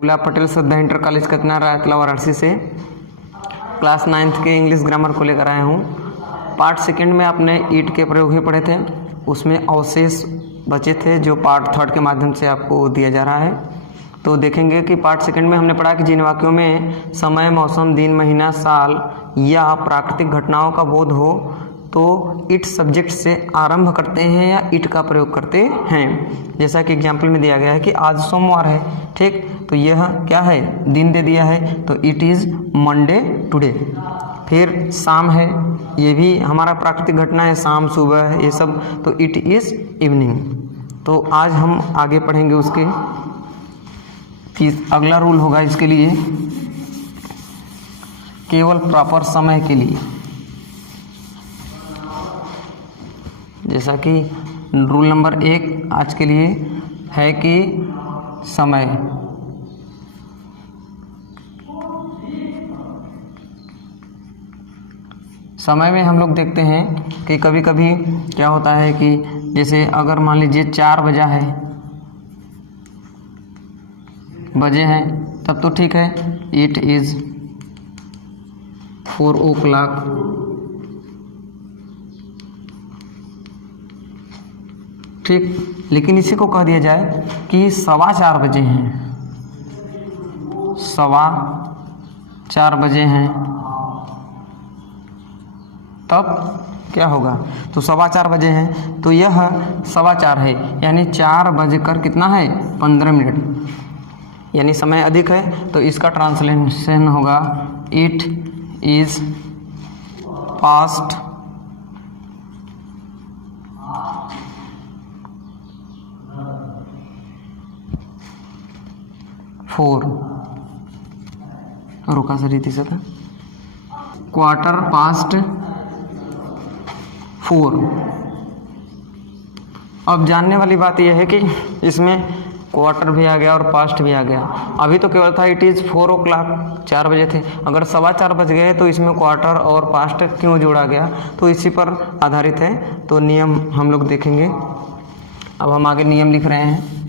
गुलाब पटेल श्रद्धा inter college कतना रायतला वाराणसी से class 9th के इंग्लिश ग्रामर को लेकर आया हूँ। पार्ट सेकंड में आपने ईट के प्रयोग ही पढ़े थे, उसमें अवशेष बचे थे जो पार्ट थर्ड के माध्यम से आपको दिया जा रहा है। तो देखेंगे कि पार्ट सेकंड में हमने पढ़ा कि जिन वाक्यों में समय, मौसम, दिन, महीना, साल या प्राकृतिक घटनाओं का बोध हो तो इट सब्जेक्ट से आरंभ करते हैं या इट का प्रयोग करते हैं। जैसा कि एग्जाम्पल में दिया गया है कि आज सोमवार है, ठीक, तो यह क्या है, दिन दे दिया है, तो इट इज़ मंडे टुडे। फिर शाम है, ये भी हमारा प्राकृतिक घटना है, शाम, सुबह है, ये सब, तो इट इज़ इवनिंग। तो आज हम आगे पढ़ेंगे उसके कि अगला रूल होगा इसके लिए केवल प्रॉपर समय के लिए। जैसा कि रूल नंबर 1 आज के लिए है कि समय में हम लोग देखते हैं कि कभी कभी क्या होता है कि जैसे अगर मान लीजिए 4 बजे हैं तब तो ठीक है, इट इज़ 4 o'clock। ठीक, लेकिन इसी को कह दिया जाए कि 4:15 बजे हैं, 4:15 बजे हैं, तब क्या होगा, तो 4:15 बजे हैं तो यह 4:15 है, यानी 4 बजकर कितना है, 15 मिनट, यानी समय अधिक है। तो इसका ट्रांसलेशन होगा इट इज़ पास्ट 4, रुका सर रीति से था, 4:15। अब जानने वाली बात यह है कि इसमें क्वार्टर भी आ गया और पास्ट भी आ गया। अभी तो केवल था इट इज़ 4 o'clock, 4 बजे थे, अगर 4:15 बज गए तो इसमें क्वार्टर और पास्ट क्यों जोड़ा गया, तो इसी पर आधारित है। तो नियम हम लोग देखेंगे। अब हम आगे नियम लिख रहे हैं।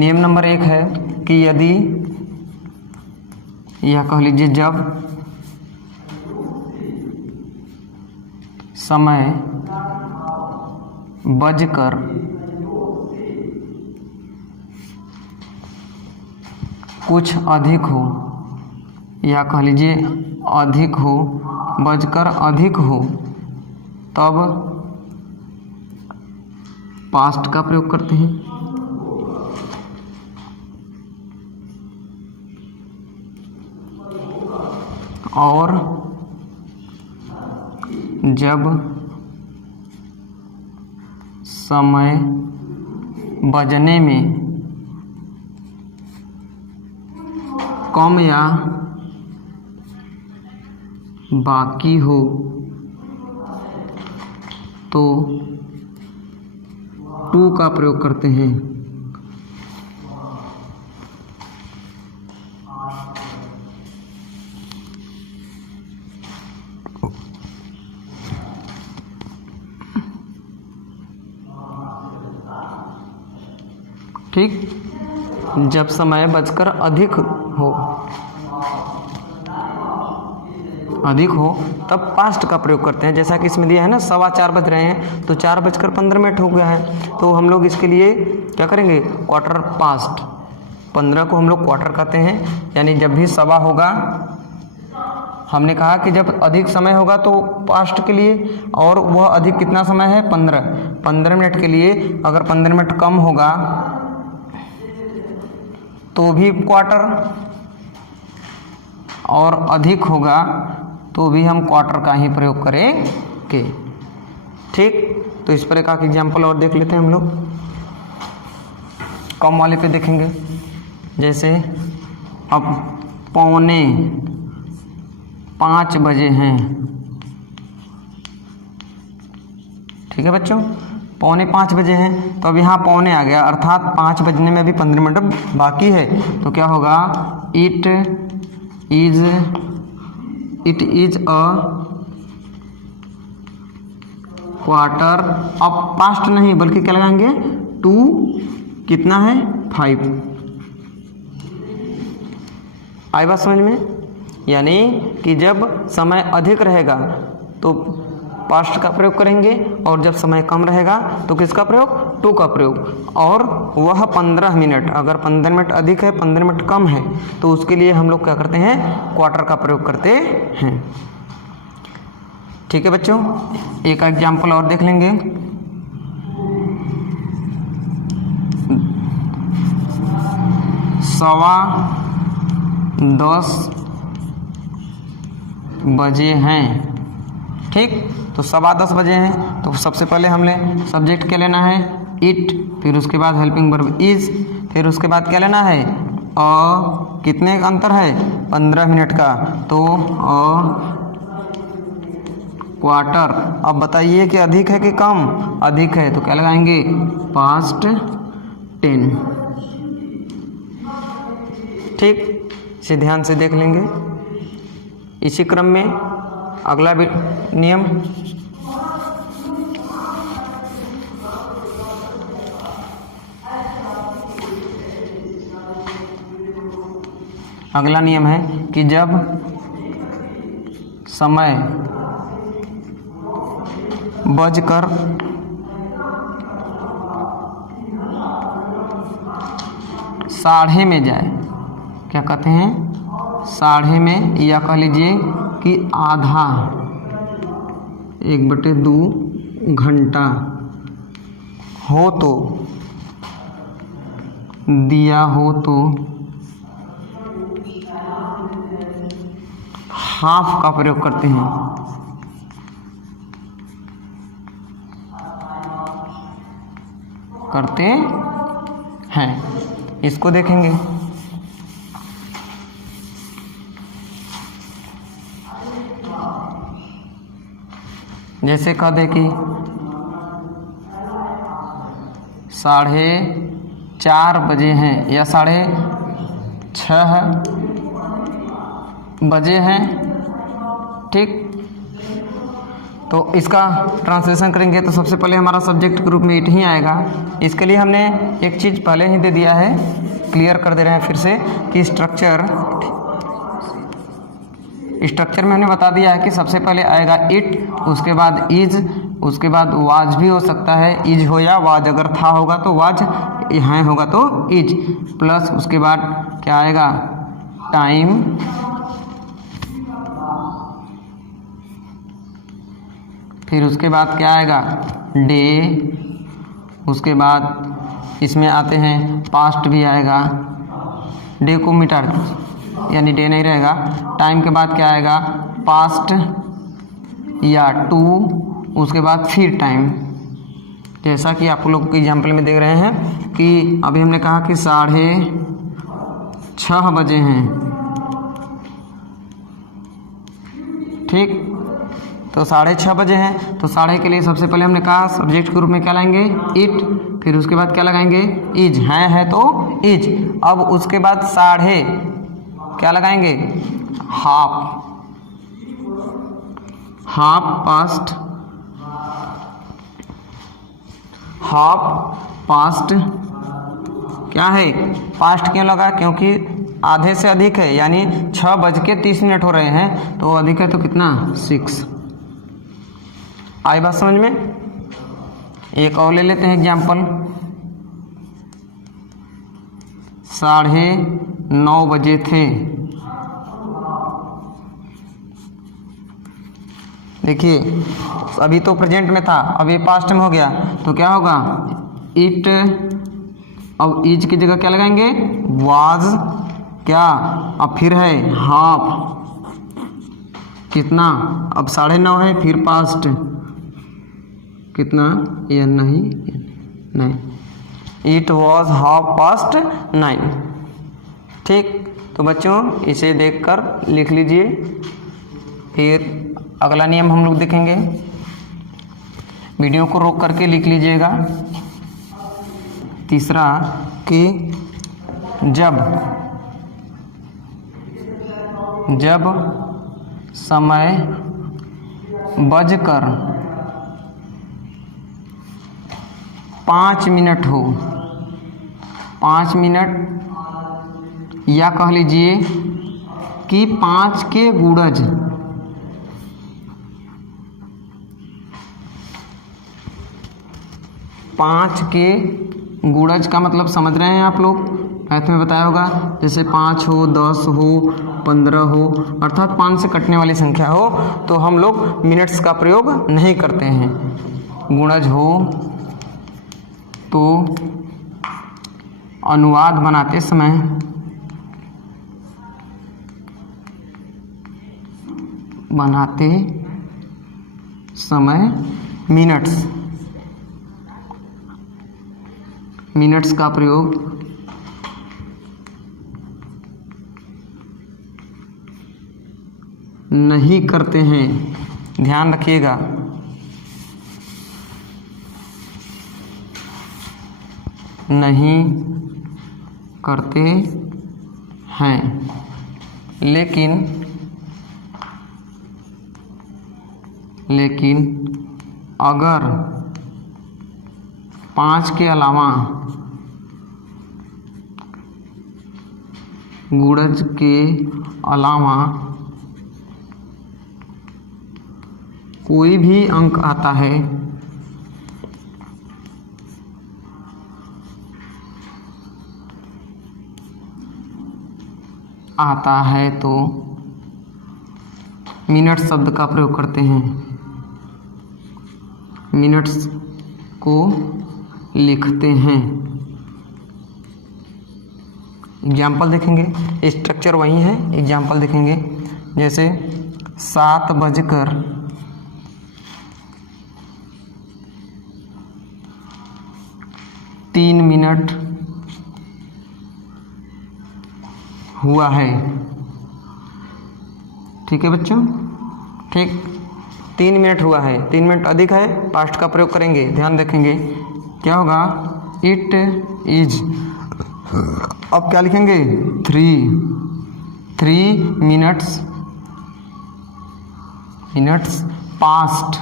नियम नंबर 1 है कि यदि, या कह लीजिए जब समय बजकर कुछ अधिक हो, या कह लीजिए अधिक हो, बजकर अधिक हो, तब पास्ट का प्रयोग करते हैं। और जब समय बजने में कम या बाकी हो तो टू का प्रयोग करते हैं। ठीक, जब समय बजकर अधिक हो तब पास्ट का प्रयोग करते हैं। जैसा कि इसमें दिया है ना, 4:15 बज रहे हैं तो 4:15 हो गया है, तो हम लोग इसके लिए क्या करेंगे, क्वार्टर पास्ट, 15 को हम लोग क्वार्टर कहते हैं, यानी जब भी सवा होगा, हमने कहा कि जब अधिक समय होगा तो पास्ट के लिए, और वह अधिक कितना समय है, 15 मिनट के लिए। अगर 15 मिनट कम होगा तो भी क्वार्टर, और अधिक होगा तो भी हम क्वार्टर का ही प्रयोग करेंगे। ठीक, तो इस पर एक एग्जाम्पल और देख लेते हैं हम लोग। कम वाले पे देखेंगे, जैसे अब 4:45 बजे हैं, ठीक है बच्चों, 4:45 बजे हैं, तो अब यहाँ पौने आ गया, अर्थात 5 बजने में भी 15 मिनट बाकी है। तो क्या होगा, इट इज अ क्वार्टर, अब पास्ट नहीं बल्कि क्या लगाएंगे 2 कितना है 5। आई बात समझ में? यानी कि जब समय अधिक रहेगा तो पास्ट का प्रयोग करेंगे और जब समय कम रहेगा तो किसका प्रयोग 2 का प्रयोग, और वह 15 मिनट, अगर 15 मिनट अधिक है 15 मिनट कम है तो उसके लिए हम लोग क्या करते हैं क्वार्टर का प्रयोग करते हैं। ठीक है बच्चों, एक एग्जाम्पल और देख लेंगे। सवा 10 बजे हैं। ठीक, तो सवा 10 बजे हैं तो सबसे पहले हमने सब्जेक्ट क्या लेना है इट, फिर उसके बाद हेल्पिंग वर्ब इज, फिर उसके बाद क्या लेना है कितने का अंतर है 15 मिनट का, तो क्वार्टर। अब बताइए कि अधिक है कि कम? अधिक है तो क्या लगाएंगे पास्ट 10। ठीक, इसे ध्यान से देख लेंगे। इसी क्रम में अगला नियम, अगला नियम है कि जब समय बजकर 12:30 में जाए, क्या कहते हैं 12:30 में, या कह लीजिए कि आधा 1/2 घंटा हो तो दिया हो तो हाफ का प्रयोग करते हैं। करते हैं, इसको देखेंगे। जैसे कह दे कि 4:30 बजे हैं या 6:30 बजे हैं। ठीक, तो इसका ट्रांसलेशन करेंगे तो सबसे पहले हमारा सब्जेक्ट के रूप में इट ही आएगा। इसके लिए हमने एक चीज़ पहले ही दे दिया है, क्लियर कर दे रहे हैं फिर से कि स्ट्रक्चर में हमने बता दिया है कि सबसे पहले आएगा इट, उसके बाद इज, उसके बाद वाज भी हो सकता है, इज हो या वाज, अगर था होगा तो वाज, यहाँ होगा तो इज, प्लस उसके बाद क्या आएगा टाइम, फिर उसके बाद क्या आएगा डे, उसके बाद इसमें आते हैं पास्ट भी आएगा, डे को मिटा यानी डे नहीं रहेगा। टाइम के बाद क्या आएगा पास्ट या टू, उसके बाद फिर टाइम। जैसा कि आप लोग के एग्जाम्पल में देख रहे हैं कि अभी हमने कहा कि 6:30 बजे हैं। ठीक, तो 6:30 बजे हैं तो 6:30 के लिए सबसे पहले हमने कहा सब्जेक्ट के रूप में क्या लाएंगे इट, फिर उसके बाद क्या लगाएंगे इज, है तो इज। अब उसके बाद 6:30 क्या लगाएंगे हाफ, पास्ट, हाफ पास्ट क्या है पास्ट क्यों लगा, क्योंकि आधे से अधिक है, यानी 6:30 हो रहे हैं तो अधिक है तो कितना 6। आई बात समझ में? एक और ले लेते हैं एग्जाम्पल। 9:30 बजे थे। देखिए अभी तो प्रेजेंट में था, अब ये पास्ट में हो गया तो क्या होगा इट, अब इज की जगह क्या लगाएंगे वाज, क्या अब फिर है हाफ, कितना अब 9:30 है, फिर पास्ट कितना या नहीं, इट वॉज हाफ पास्ट 9। ठीक, तो बच्चों इसे देखकर लिख लीजिए। फिर अगला नियम हम लोग देखेंगे, वीडियो को रोक करके लिख लीजिएगा। तीसरा कि जब समय बजकर 5 मिनट हो, 5 मिनट, या कह लीजिए कि 5 के गुणज, 5 के गुणज का मतलब समझ रहे हैं आप लोग, मैथ में बताया होगा, जैसे 5 हो, 10 हो, 15 हो, अर्थात 5 से कटने वाली संख्या हो तो हम लोग मिनट्स का प्रयोग नहीं करते हैं। गुणज हो तो अनुवाद बनाते समय मिनट्स का प्रयोग नहीं करते हैं। ध्यान रखिएगा, नहीं करते हैं, लेकिन अगर 5 के अलावा गुणज के अलावा कोई भी अंक आता है तो मिनट शब्द का प्रयोग करते हैं, मिनट्स को लिखते हैं। एग्जाम्पल देखेंगे, स्ट्रक्चर वही है, एग्जाम्पल देखेंगे, जैसे 7:03 हुआ है। ठीक है बच्चों, ठीक, 3 मिनट हुआ है, 3 मिनट अधिक है, पास्ट का प्रयोग करेंगे। ध्यान रखेंगे क्या होगा, इट इज, अब क्या लिखेंगे, 3 मिनट्स पास्ट,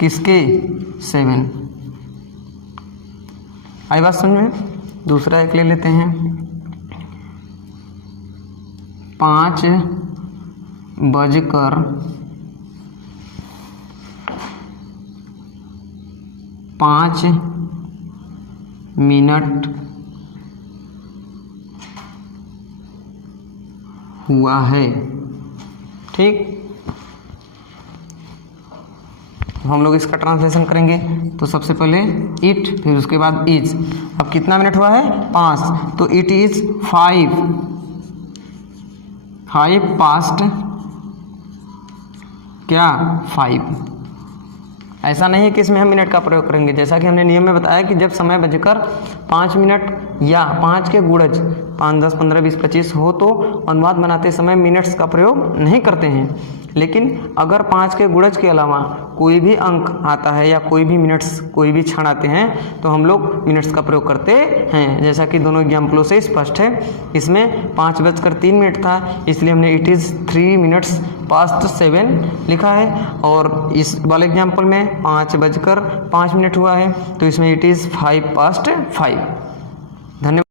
किसके, 7। आई बात समझ में। दूसरा एक ले लेते हैं, 5:05 हुआ है। ठीक, हम लोग इसका ट्रांसलेशन करेंगे तो सबसे पहले इट, फिर उसके बाद इज। अब कितना मिनट हुआ है, 5, तो इट इज 5 पास्ट क्या, 5। ऐसा नहीं है कि इसमें हम मिनट का प्रयोग करेंगे, जैसा कि हमने नियम में बताया कि जब समय बजकर 5 मिनट या 5 के गुणज 5, 10, 15, 20, 25 हो तो अनुवाद बनाते समय मिनट्स का प्रयोग नहीं करते हैं। लेकिन अगर 5 के गुणज के अलावा कोई भी अंक आता है या कोई भी मिनट्स, कोई भी क्षण आते हैं तो हम लोग मिनट्स का प्रयोग करते हैं, जैसा कि दोनों एग्जाम्पलों से स्पष्ट है। इसमें 5:03 था, इसलिए हमने इट इज़ 3 मिनट्स पास्ट 7 लिखा है, और इस वाले एग्जाम्पल में 5:05 हुआ है तो इसमें इट इज़ 5 पास्ट 5। धन्यवाद।